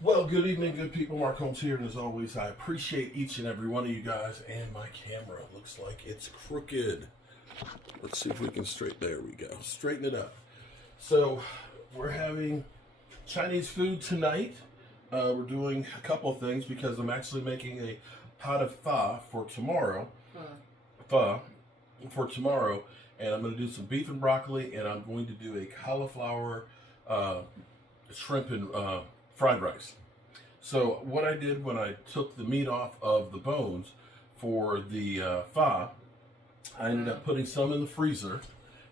Well, good evening, good people. Mark Holmes here, and as always, I appreciate each and every one of you guys. And my camera looks like it's crooked. Let's see if we can straighten. There we go. Straighten it up. So, we're having Chinese food tonight. We're doing a couple of things because I'm actually making a pot of pho for tomorrow. Pho for tomorrow, and I'm going to do some beef and broccoli, and I'm going to do a cauliflower shrimp and fried rice. So what I did when I took the meat off of the bones for the pho, I ended up putting some in the freezer,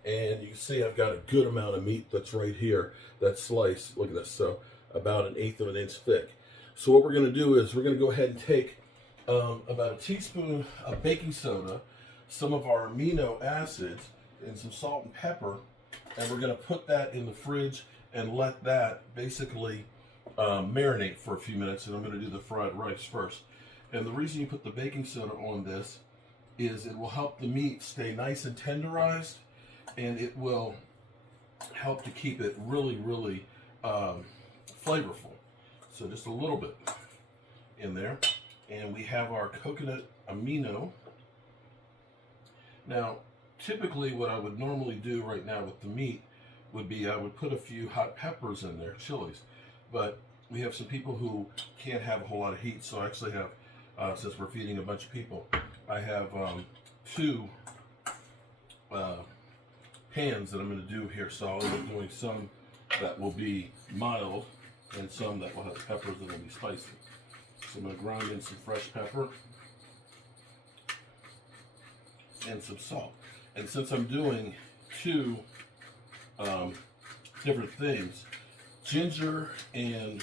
and you can see I've got a good amount of meat that's right here that's sliced. Look at this, so about 1/8 of an inch thick. So what we're going to do is we're going to go ahead and take about a teaspoon of baking soda, some of our amino acids, and some salt and pepper, and we're going to put that in the fridge and let that basically marinate for a few minutes. And I'm going to do the fried rice first. And the reason you put the baking soda on this is it will help the meat stay nice and tenderized, and it will help to keep it really, really flavorful. So just a little bit in there. And we have our coconut amino. Now, typically what I would normally do right now with the meat would be I would put a few hot peppers in there, chilies. But we have some people who can't have a whole lot of heat, so I actually have, since we're feeding a bunch of people, I have two pans that I'm going to do here. So I'll end up doing some that will be mild and some that will have peppers that will be spicy. So I'm going to grind in some fresh pepper and some salt. And since I'm doing two different things, ginger and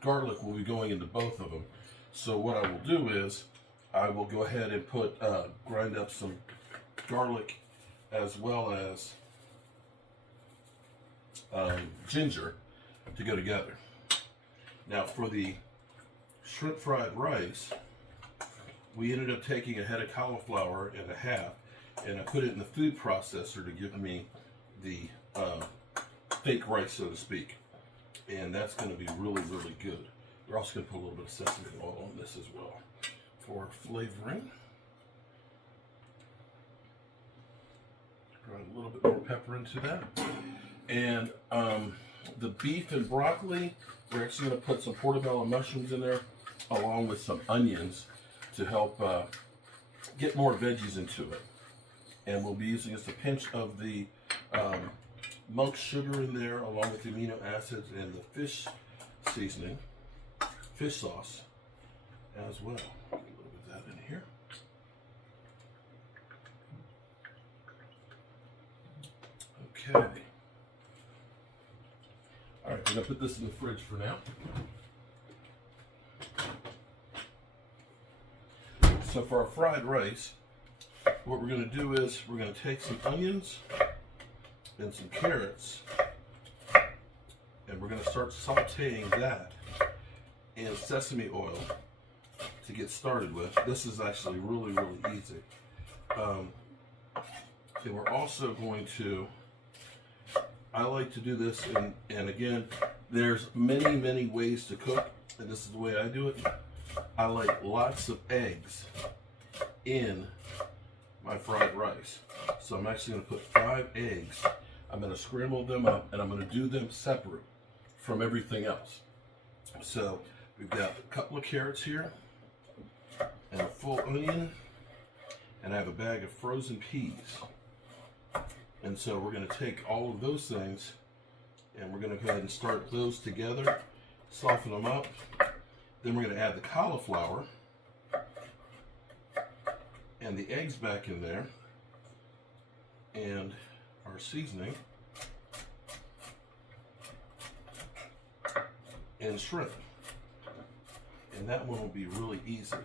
garlic will be going into both of them. So what I will do is I will go ahead and grind up some garlic as well as ginger to go together. Now for the shrimp fried rice, we ended up taking a head of cauliflower and a half, and I put it in the food processor to give me the fake rice, so to speak. And that's going to be really, really good. We're also going to put a little bit of sesame oil on this as well for flavoring. Add a little bit more pepper into that. And the beef and broccoli, we're actually going to put some portobello mushrooms in there along with some onions to help get more veggies into it. And we'll be using just a pinch of the monk sugar in there along with the amino acids and the fish seasoning, fish sauce as well. Get a little bit of that in here. Okay. All right, we're going to put this in the fridge for now. So for our fried rice, what we're going to do is we're going to take some onions and some carrots, and we're going to start sauteing that in sesame oil to get started with. This is actually really, really easy. And we're also going to, I like to do this, and again, there's many, many ways to cook, and this is the way I do it. I like lots of eggs in my fried rice. So I'm actually going to put 5 eggs. I'm going to scramble them up, and I'm going to do them separate from everything else. So we've got a couple of carrots here, and a full onion, and I have a bag of frozen peas. And so we're going to take all of those things, and we're going to go ahead and start those together, soften them up. Then we're going to add the cauliflower and the eggs back in there, and our seasoning and shrimp. And that one will be really easy.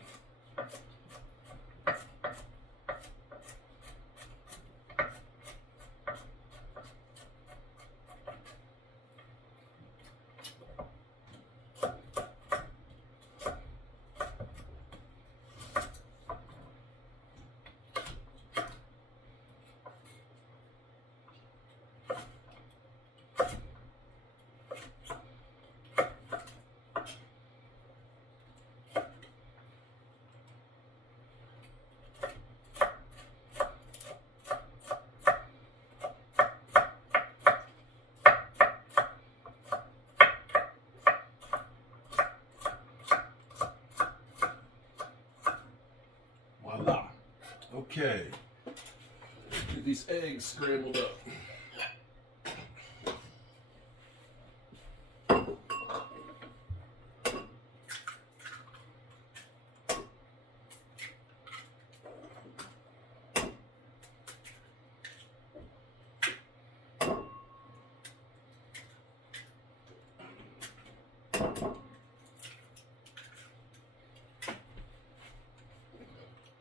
Okay. Get these eggs scrambled up.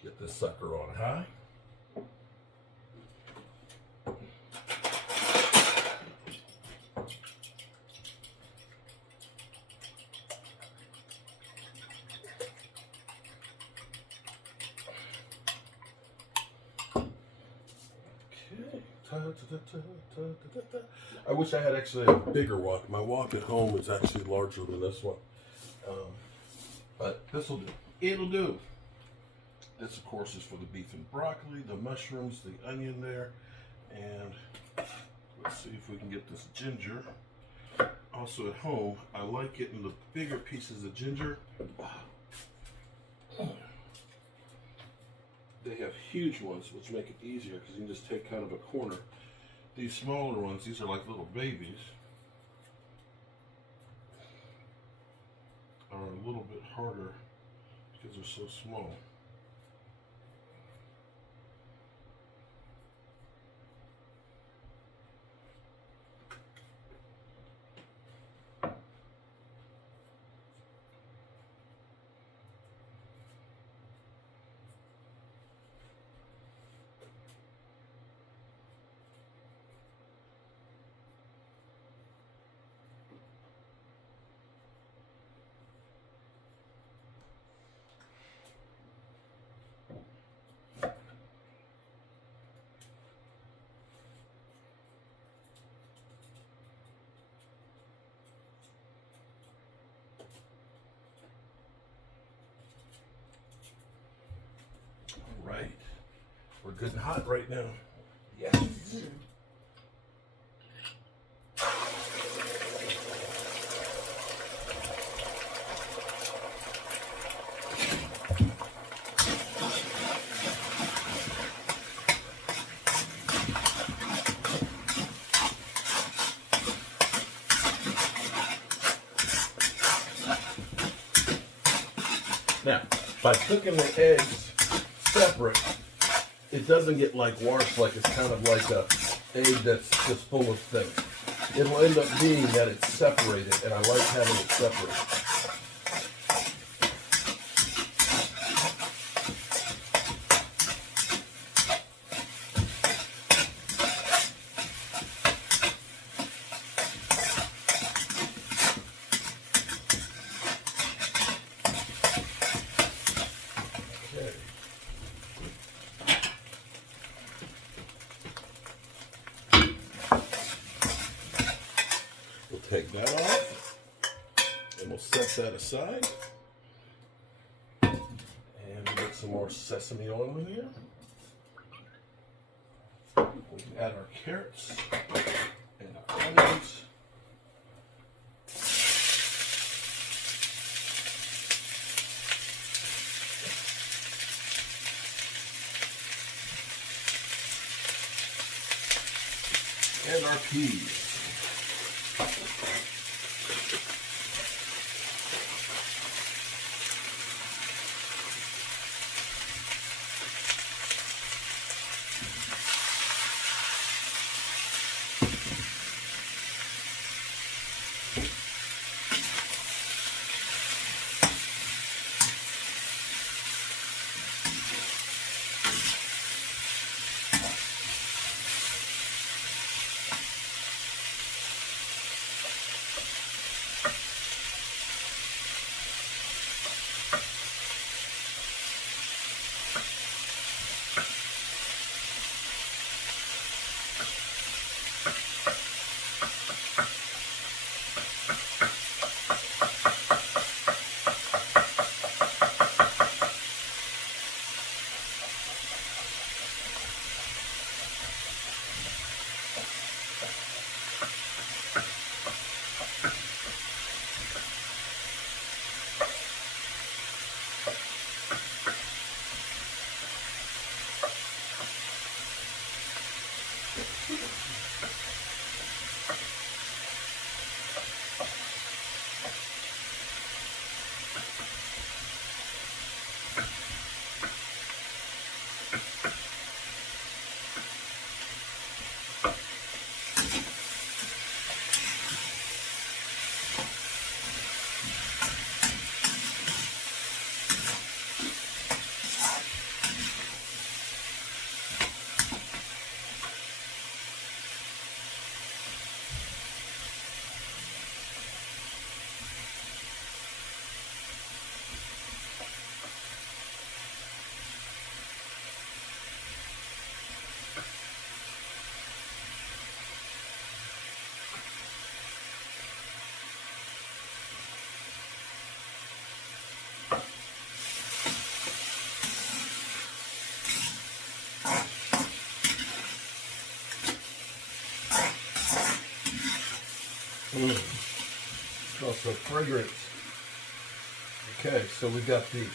Get this sucker on high. I wish I had actually a bigger wok. My wok at home is actually larger than this one. But this will do. It'll do. This, of course, is for the beef and broccoli, the mushrooms, the onion there. And let's see if we can get this ginger. Also at home, I like getting the bigger pieces of ginger. They have huge ones, which make it easier because you can just take kind of a corner. These smaller ones, these are like little babies, are a little bit harder because they're so small. Right. We're good and hot right now. Yes. Now, by cooking the eggs separate, it doesn't get like washed, like it's kind of like a egg that's just full of things. It'll end up being that it's separated, and I like having it separated. Take that off, and we'll set that aside. And we'll get some more sesame oil in here. We can add our carrots and our onions. And our peas. Smells so fragrant. Okay, so we've got the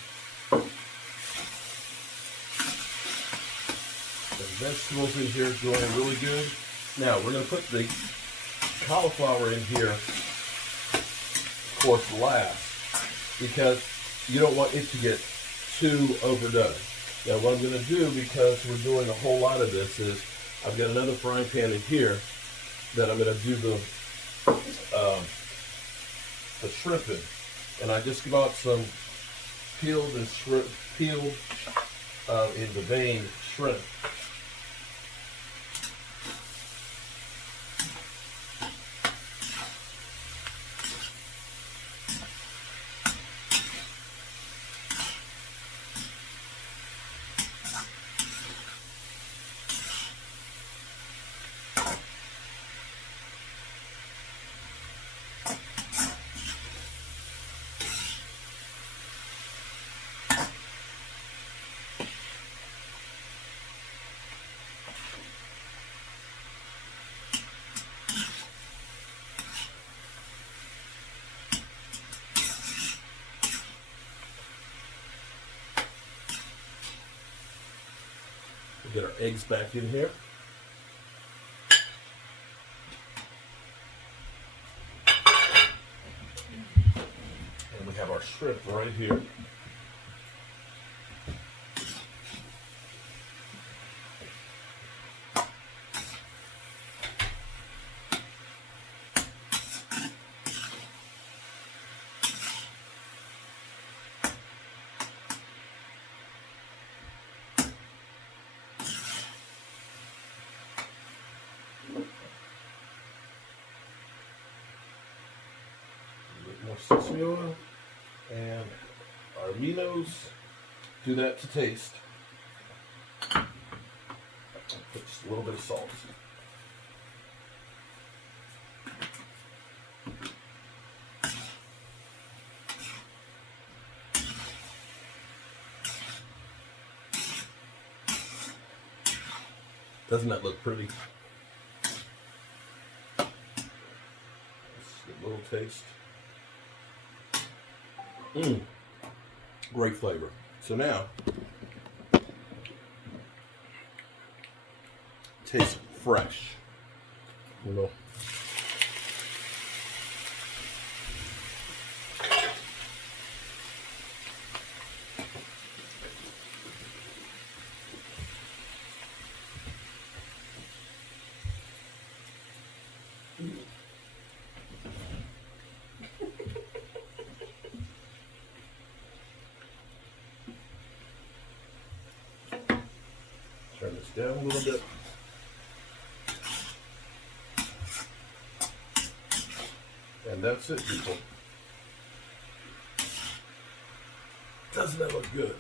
vegetables in here going really good. Now we're going to put the cauliflower in here, of course, last, because you don't want it to get too overdone. Now what I'm going to do, because we're doing a whole lot of this, is I've got another frying pan in here that I'm going to do the shrimp in. And I just bought some peeled in the vein shrimp. We'll get our eggs back in here. And we have our shrimp right here. More sesame oil and our aminos. Do that to taste. Put just a little bit of salt. Doesn't that look pretty? Just a little taste. Great flavor. So now, tastes fresh. You know. Turn this down a little bit. And that's it, people. Doesn't that look good?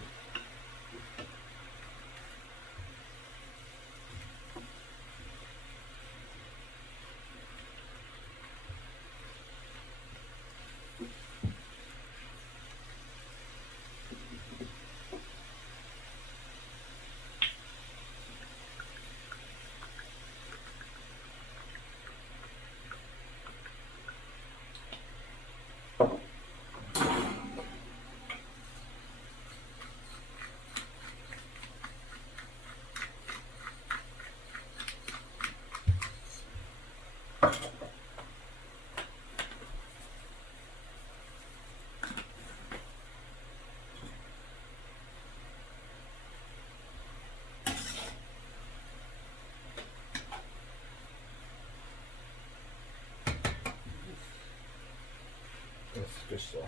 That's fish sauce.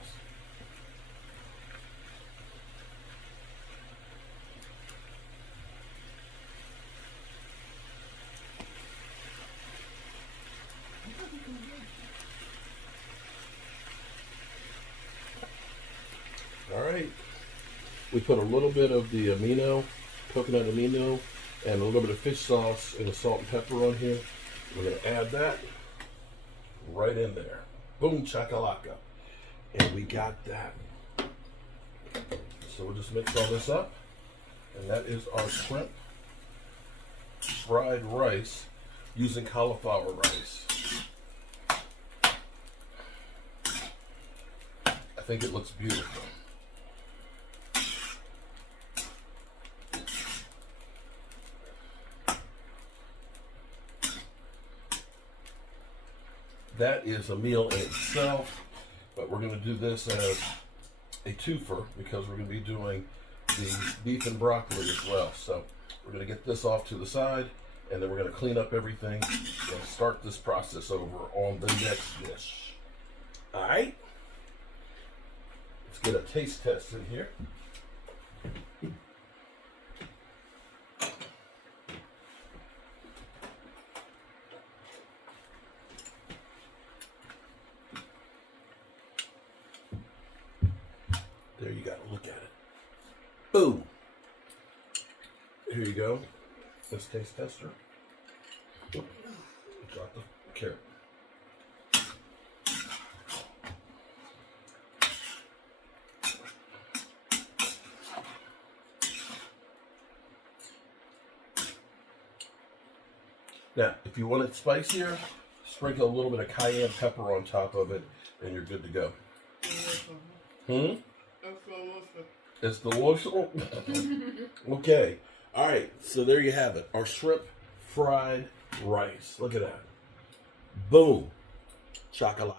All right. We put a little bit of the amino, coconut amino, and a little bit of fish sauce and the salt and pepper on here. We're going to add that right in there. Boom, chakalaka. And we got that. So we'll just mix all this up. And that is our shrimp fried rice using cauliflower rice. think it looks beautiful. That is a meal in itself, but we're going to do this as a twofer because we're going to be doing the beef and broccoli as well. So we're going to get this off to the side, and then we're going to clean up everything and start this process over on the next dish. All right, let's get a taste test in here. There you go. Look at it. Boom. Here you go. This taste tester. Drop the carrot. Now, if you want it spicier, sprinkle a little bit of cayenne pepper on top of it, and you're good to go. It's delicious. Okay. All right. So there you have it. Our shrimp fried rice. Look at that. Boom. Chocolate.